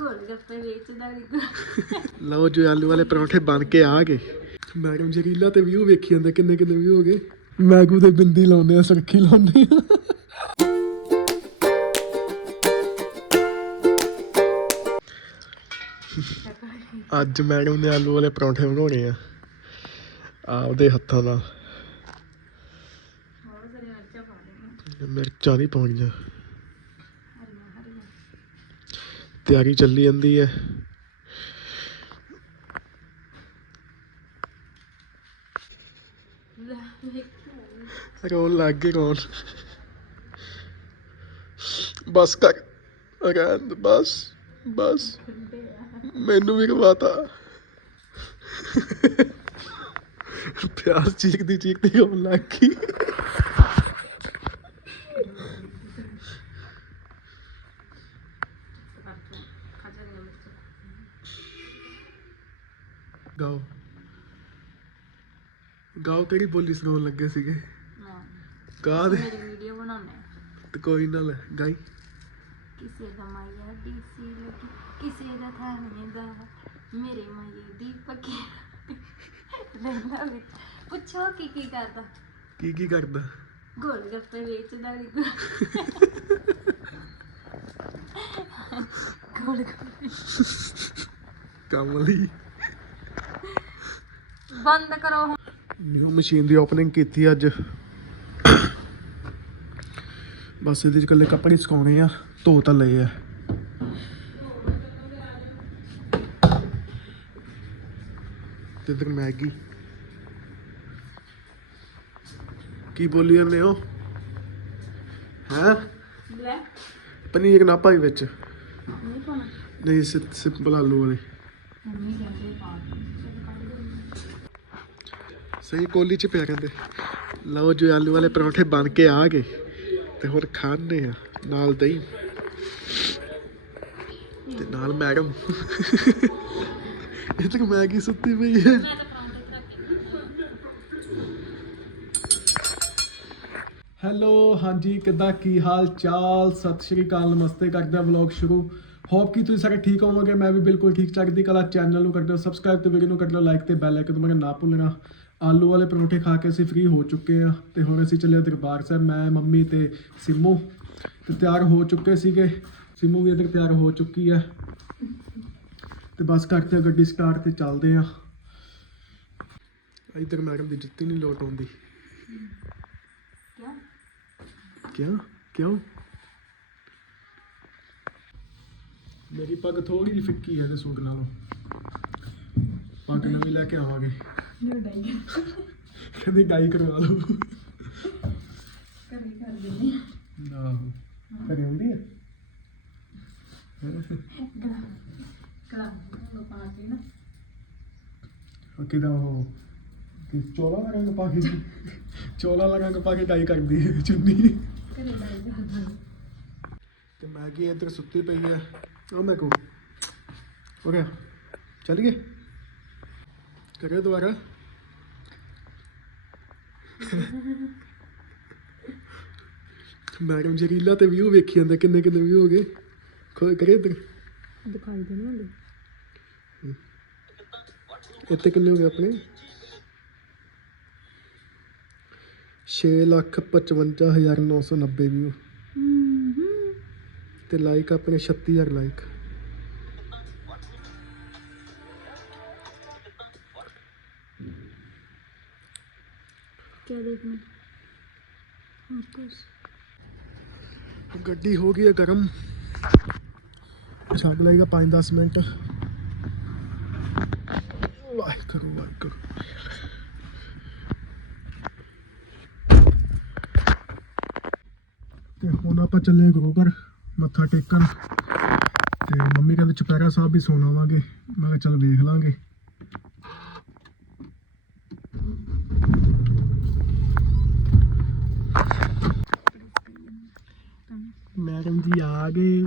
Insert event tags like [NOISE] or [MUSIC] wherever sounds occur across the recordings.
ਗੋਲ ਗੱਪੇ ਲਓ ਜੀ ਆਲੂ ਵਾਲੇ ਪਰੌਂਠੇ ਬਣ ਕੇ ਆ ਗਏ। ਮੈਡਮ ਜੀ ਰੀਲਾ ਤੇ ਵਿਊ ਵੇਖੀ ਜਾਂਦਾ ਕਿੰਨੇ ਕਿੰਨੇ ਵਿਊ ਹੋ ਗਏ? ਮੈਗੂ ਦੇ ਬਿੰਦੀ ਲਾਉਂਦੇ ਆ ਸੁਰਖੀ ਲਾਉਂਦੇ ਆ। ਅੱਜ ਮੈਡਮ ਨੇ ਆਲੂ ਵਾਲੇ ਪਰੌਂਠੇ ਬਣਾਉਣੇ ਆ ਆਪਦੇ ਹੱਥਾਂ ਨਾਲ। ਸਾਰੇ ਮਿਰਚਾਂ ਪਾ ਮਿਰਚਾਂ ਨਹੀਂ ਪਾਉਣੀਆਂ। ਤਿਆਰੀ ਚੱਲੀ ਜਾਂਦੀ ਹੈ। ਲੈ ਰੋਣ ਲੱਗ ਗਏ ਰੋਣ। ਬਸ ਕਰ। ਰਹਿਣ ਬਸ ਬਸ। ਮੈਨੂੰ ਵੀ ਕਵਾਤਾ ਪਿਆਸ ਚੀਕਦੀ ਚੀਕਦੀ ਹੋਣ ਲੱਗ ਗਈ ਖਾਜਾ ਨਹੀਂ ਮਿਰਚਾਂ ਗਾਓ ਗਾਓ ਕਿਹੜੀ ਬੋਲੀ ਸੁਣਾਉਣ ਲੱਗੇ ਸੀਗੇ? ਨਾ ਗਾ ਦੇ? ਮੇਰੀ ਵੀਡੀਓ ਬਣਾਉਣੇ ਤੇ ਕੋਈ ਨਾ ਲੈ ਗਾਈ। ਕਿਸੇ ਦਾ ਮਾਇਆ ਡੀਸੀ ਲੱਗੀ ਕਿਸੇ ਦਾ ਥਾਣੇ ਦਾ ਮੇਰੇ ਮਾਏ ਦੀ ਪੱਕੀ ਰਹਿੰਦਾ ਵਿੱਚ ਪੁੱਛੋ ਕੀ ਕੀ ਕਰਦਾ। ਕੀ ਕੀ ਕਰਦਾ? ਗੋਲ ਗੱਪੇ ਵੇਚਦਾ ਨਹੀਂ ਗੋਲ ਗੱਪੇ। ਕੰਮ ਲਈ। ਬੰਦ ਕਰੋ ਹੁਣ। ਨਿਊ ਮਸ਼ੀਨ ਦੀ ਓਪਨਿੰਗ ਕੀਤੀ ਅੱਜ। ਬਸ ਇਹਦੇ ਚ ਇਕੱਲੇ ਕੱਪੜੇ ਸੁਕਾਉਣੇ ਆ ਧੋ ਤਾਂ ਲਏ ਆ। ਤੇ ਇਧਰ ਮੈਗੀ। ਕੀ ਬੋਲੀ ਜਾਂਦੇ ਹੋ? ਹੈ? ਪਨੀਰ ਨਾ ਪਾਈ ਵਿੱਚ। ਨਹੀਂ ਪਾਉਣਾ। ਨਹੀਂ ਸਿੰਪਲ ਆਲੂ ਵਾਲੇ। ਮੰਮੀ ਕਹਿੰਦੇ ਪਾ ਸਹੀ ਕੋਲੀ ਚ ਪਿਆ ਕਹਿੰਦੇ। ਲਓ ਜੋ, ਆਲੂ ਵਾਲੇ ਪਰੌਂਠੇ ਬਣ ਕੇ ਆ ਗਏ ਤੇ ਹੋਰ ਖਾਣੇ ਆ, ਨਾਲ ਦਹੀਂ ਤੇ ਨਾਲ ਮੈਡਮ। ਇਹ ਤੱਕ ਮੈਗੀ ਸੁੱਤੀ ਪਈ ਹੈ। ਹੈਲੋ, ਹਾਂਜੀ, ਕਿੱਦਾਂ, ਕੀ ਹਾਲ ਚਾਲ? ਸਤਿ ਸ਼੍ਰੀ ਅਕਾਲ, ਨਮਸਤੇ, ਕਰਦੇ ਆ ਵਲੌਗ ਸ਼ੁਰੂ। ਹੋਪ ਕਿ ਤੁਸੀਂ ਸਾਰੇ ਠੀਕ ਹੋਵੋਗੇ। ਮੈਂ ਵੀ ਬਿਲਕੁਲ ਠੀਕ ਚੱਕਦੀ ਕਲਾ ਚੈਨਲ ਨੂੰ ਕਰ ਦਿਓ ਸਬਸਕ੍ਰਾਈਬ ਤੇ ਵੀਡੀਓ ਨੂੰ ਕਰ ਦਿਓ ਲਾਈਕ ਤੇ ਬੈਲ ਆਈਕਨ ਦਬਾਉਣਾ ਨਾ ਭੁੱਲਣਾ। ਆਲੂ ਵਾਲੇ ਪਰੌਂਠੇ ਖਾ ਕੇ ਅਸੀਂ ਫ੍ਰੀ ਹੋ ਚੁੱਕੇ ਆ ਤੇ ਹੁਣ ਅਸੀਂ ਚੱਲੇ ਦਰਬਾਰ ਸਾਹਿਬ ਮੈਂ ਮੰਮੀ ਤੇ ਸਿੰਮੂ ਤੇ ਤਿਆਰ ਹੋ ਚੁੱਕੇ ਸੀਗੇ। ਸਿੰਮੂ ਵੀ ਇੱਧਰ ਤਿਆਰ ਹੋ ਚੁੱਕੀ ਆ ਤੇ ਬਸ ਕਰਦੇ ਆ ਗੱਡੀ ਸਟਾਰਟ ਤੇ ਚੱਲਦੇ ਆ। ਇੱਧਰ ਮੈਡਮ ਦੀ ਜੁੱਤੀ ਨਹੀਂ ਲੋਟ ਆਉਂਦੀ। ਕਿਉਂ? ਕਿਉਂ? ਕਿਉਂ? ਮੇਰੀ ਪੱਗ ਥੋੜੀ ਜਿਹੀ ਫਿੱਕੀ ਹੈ ਇਹਦੇ ਸੂਟ ਨਾਲੋਂ। ਪੱਗ ਨਵੀਂ ਲੈ ਕੇ ਆਵਾਂਗੇ। ਜੋ ਡਾਈ ਕਹਿੰਦੀ ਡਾਈ ਕਰਵਾ ਲਓ। ਕਰੀ ਕਰ ਦਿੰਦੇ ਨਾ ਕਰੀ ਹੁੰਦੀ ਹੈ ਕਲਾ ਲੋ ਪਾ ਕੇ ਨਾ। ਉਹ ਕਿਦਾ ਉਹ? ਕਿ ਚੋਲਾ ਦਾ ਰੰਗ ਪਾ ਕੇ ਚੋਲਾ ਦਾ ਰੰਗ ਪਾ ਕੇ ਡਾਈ ਕਰਦੀ ਹੈ ਚੁੰਨੀ। ਤੇ ਮੈਗੀ ਇੱਧਰ ਸੁੱਤੀ ਪਈ ਹੈ ਉਹ ਮੈਂ ਕੋ ਹੋ ਗਿਆ। ਚੱਲ ਗਏ? ਕਰਿਓ ਦੁਬਾਰਾ। ਮੈਡਮ ਜੀ ਰੀਲਾ ਤੇ ਵਿਊ ਵੇਖੀ ਜਾਂਦਾ ਕਿੰਨੇ ਕਿੰਨੇ ਵਿਊ ਹੋ ਗਏ? ਖੋ ਕਰੇ ਇੱਧਰ। ਦਿਖਾਈ ਦੇ ਨਾ ਇੱਥੇ ਕਿੰਨੇ ਹੋ ਗਏ ਆਪਣੇ? 655990 ਵਿਊ ਤੇ ਲਾਈਕ ਆਪਣੇ 36000 ਲਾਈਕ क्या देखना और कुछ ਗੱਡੀ ਹੋ ਗਈ ਹੈ ਗਰਮ ਛੱਡ ਲਏਗਾ 5-10 ਮਿੰਟ ਵਾਹਿਗੁਰੂ ਵਾਹਿਗੁਰੂ ਤੇ ਹੁਣ ਆਪਾਂ ਚੱਲੇ ਹਾਂ ਗੁਰੂ ਘਰ ਮੱਥਾ ਟੇਕਣ ਤੇ ਮੰਮੀ ਕਹਿੰਦੇ ਚੁਪਹਿਰਾ ਸਾਹਿਬ ਵੀ ਸੁਣ ਆਵਾਂਗੇ ਮੈਂ ਕਿਹਾ ਚੱਲ ਵੇਖ ਲਾਂਗੇ ਜੀ ਆ ਗਏ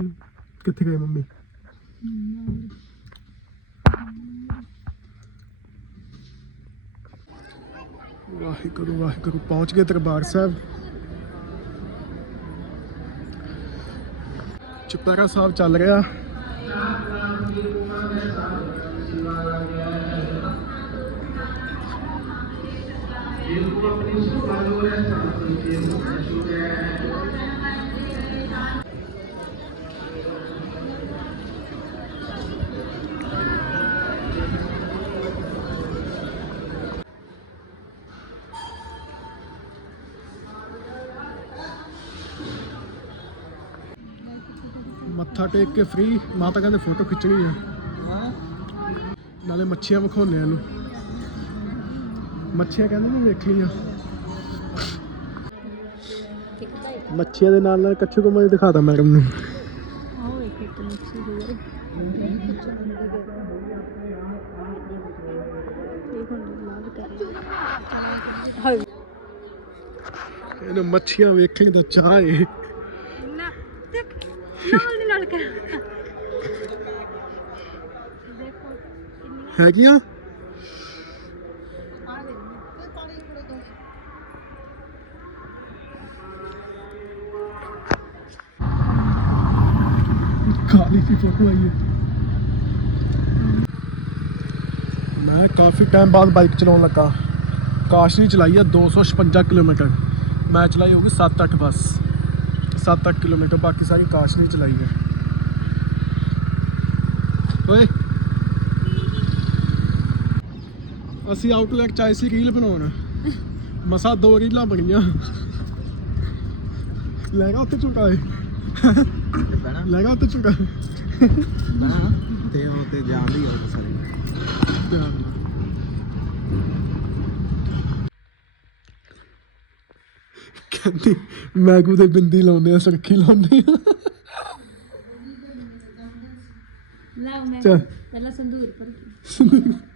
ਕਿੱਥੇ ਗਏ ਮੰਮੀ? ਵਾਹਿਗੁਰੂ ਵਾਹਿਗੁਰੂ, ਪਹੁੰਚ ਗਏ ਦਰਬਾਰ ਸਾਹਿਬ। ਚੁਪਹਿਰਾ ਸਾਹਿਬ ਚੱਲ ਰਿਹਾ। ਮੱਥਾ ਟੇਕ ਕੇ ਫ੍ਰੀ ਮਾਤਾ ਕਹਿੰਦੇ ਫੋਟੋ ਖਿੱਚਣੀ ਆ। ਨਾਲੇ ਮੱਛੀਆਂ ਵਿਖਾਉਣੇ ਇਹਨੂੰ। ਮੱਛੀਆਂ ਕਹਿੰਦੇ ਨੇ ਵੇਖਣੀਆਂ ਮੱਛੀਆਂ ਦੇ ਨਾਲ ਨਾਲ ਕੱਛੂ ਕੁੰਮਾ ਦਿਖਾਤਾ ਮੈਡਮ ਨੂੰ ਇਹਨੂੰ ਮੱਛੀਆਂ ਵੇਖਣ ਦਾ ਚਾਹ ਏ। ਨਾਲ ਦੀ ਨਾਲ ਕਰ ਦੇਖੋ ਕਿੰਨੀ ਹੈਗੀਆਂ ਆ ਦੇ ਕਾਲੀ ਦੀ ਫੋਟੋ ਆਈ ਹੈ ਮੈਂ ਕਾਫੀ ਟਾਈਮ ਬਾਅਦ ਬਾਈਕ ਚਲਾਉਣ ਲੱਗਾ। ਕਾਸ਼ ਨਹੀਂ ਚਲਾਈ ਹੈ 256 ਕਿਲੋਮੀਟਰ। ਮੈਂ ਚਲਾਈ ਹੋਊਗੀ 7-8 ਬਸ। 7-8 ਕਿਲੋਮੀਟਰ, ਬਾਕੀ ਸਾਰੀ ਕਾਸ਼ ਨਹੀਂ ਚਲਾਈ ਹੈ ਓਏ ਅਸੀਂ ਆਊਟਲੈਟ ਚ ਆਏ ਸੀ ਰੀਲ ਬਣਾਉਣ। ਮਸਾ ਦੋ ਰੀਲਾਂ ਬਣੀਆਂ। ਲੈ ਗਾ ਉੱਤੇ ਝੁਕਾਏ ਬਣਾ ਲੈ ਗਾ ਉੱਤੇ ਝੁਕਾ। ਹਾਂ ਤੇ ਉਹ ਤੇ ਜਾਂਦੀ ਉਹ ਸਾਰੇ। ਕਹਿੰਦੀ ਮੈਗੂ ਦੇ ਬਿੰਦੀ ਲਾਉਂਦੇ ਆ ਸੁਰਖੀ ਲਾਉਂਦੇ ਆ। ਲਾ ਮੈਂ। ਪਹਿਲਾਂ ਸੰਦੂਰ ਪਰ [LAUGHS]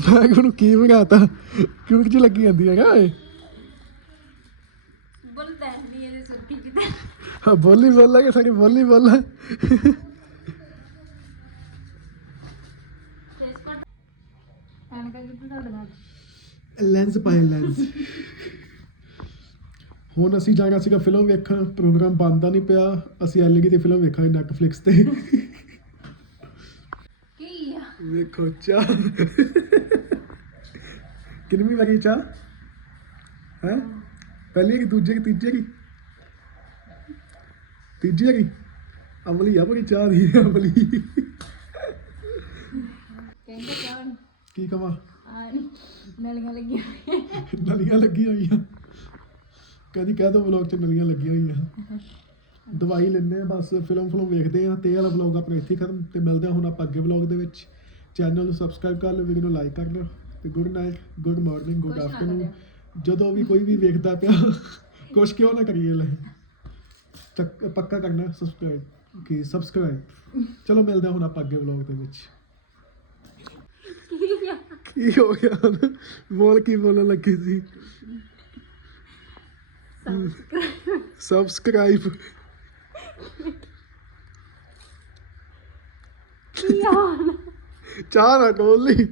ਮੈਂ ਉਹਨੂੰ ਕੀ ਮੰਗਾਤਾ? ਕਿਉਂ ਕਿ ਲੱਗੀ ਜਾਂਦੀ ਹੈਗਾ ਏ ਬੋਲ ਬੈਠਦੀ ਇਹਦੇ ਸੁਰਖੀ ਕਿਤੇ ਹਾਂ ਬੋਲੀ ਬੋਲਾ ਕਿ ਸਾਡੀ ਬੋਲੀ ਬੋਲਾ ਲੈਂਸ ਪਾਏ ਲੈਂਸ ਹੁਣ ਅਸੀਂ ਜਾਣਾ ਸੀਗਾ ਫਿਲਮ ਵੇਖਣ ਪ੍ਰੋਗਰਾਮ ਬੰਦਾ ਨਹੀਂ ਪਿਆ ਅਸੀਂ ਐਲਈਡੀ ਦੀ ਫਿਲਮ ਵੇਖਾਂਗੇ ਨੈਟਫਲਿਕਸ ਤੇ। ਕੀ ਆ? ਵੇਖੋ ਚਾ ਕਿੰਨੀ ਵਾਰੀ ਚਾ ਹੈ? ਪਹਿਲੀ ਕਿ ਦੂਜੇ ਕਿ ਤੀਜੇ ਕਿ ਤੀਜੇ ਕਿ ਅਮਲੀ ਆ ਬੜੀ ਚਾਹ ਦੀ ਅਮਲੀ। ਕਹਿੰਦੇ ਕੌਣ? ਕੀ ਕਵਾਂ? ਨਲੀਆਂ ਲੱਗੀਆਂ ਹੋਈਆਂ। ਨਲੀਆਂ ਲੱਗੀਆਂ ਹੋਈਆਂ। ਕਦੀ ਕਹਿ ਦੋ ਵਲੌਗ 'ਚ ਨਲੀਆਂ ਲੱਗੀਆਂ ਹੋਈਆਂ। ਦਵਾਈ ਲੈਂਦੇ ਆ ਬਸ ਫਿਲਮ ਫਿਲਮ ਵੇਖਦੇ ਆ ਤੇ ਇਹ ਵਾਲਾ ਵਲੌਗ ਆਪਣਾ ਇੱਥੇ ਖਤਮ। ਤੇ ਮਿਲਦੇ ਆ ਹੁਣ ਆਪਾਂ ਅੱਗੇ ਵਲੌਗ ਦੇ ਵਿੱਚ। ਚੈਨਲ ਨੂੰ ਸਬਸਕ੍ਰਾਈਬ ਕਰ ਲਓ ਵੀਡੀਓ ਨੂੰ ਲਾਈਕ ਕਰ ਲਓ। ਤੇ good night good morning good ਕੁਛ ਨਾ ਆਫਟਰਨੂਨ। ਜਦੋਂ ਵੀ ਕੋਈ ਵੀ ਵੇਖਦਾ ਪਿਆ ਕੁਛ ਕਿਉਂ ਨਾ ਕਰੀਏ ਲੈ। ਚੱਕ ਪੱਕਾ ਕਰਨਾ ਸਬਸਕ੍ਰਾਈਬ ਕੀ ਸਬਸਕ੍ਰਾਈਬ ਚਲੋ ਮਿਲਦੇ ਹੁਣ ਆਪਾਂ ਅੱਗੇ ਵਲੌਗ ਦੇ ਵਿੱਚ। ਕੀ ਆ ਕੀ ਹੋ ਗਿਆ? ਹੁਣ? ਬੋਲ ਕੀ ਬੋਲਣ ਲੱਗੀ ਸੀ? ਸਬਸਕ੍ਰਾਈਬ ਕੀ ਆ ਚਾਹ ਨਾ ਡੋਲੀ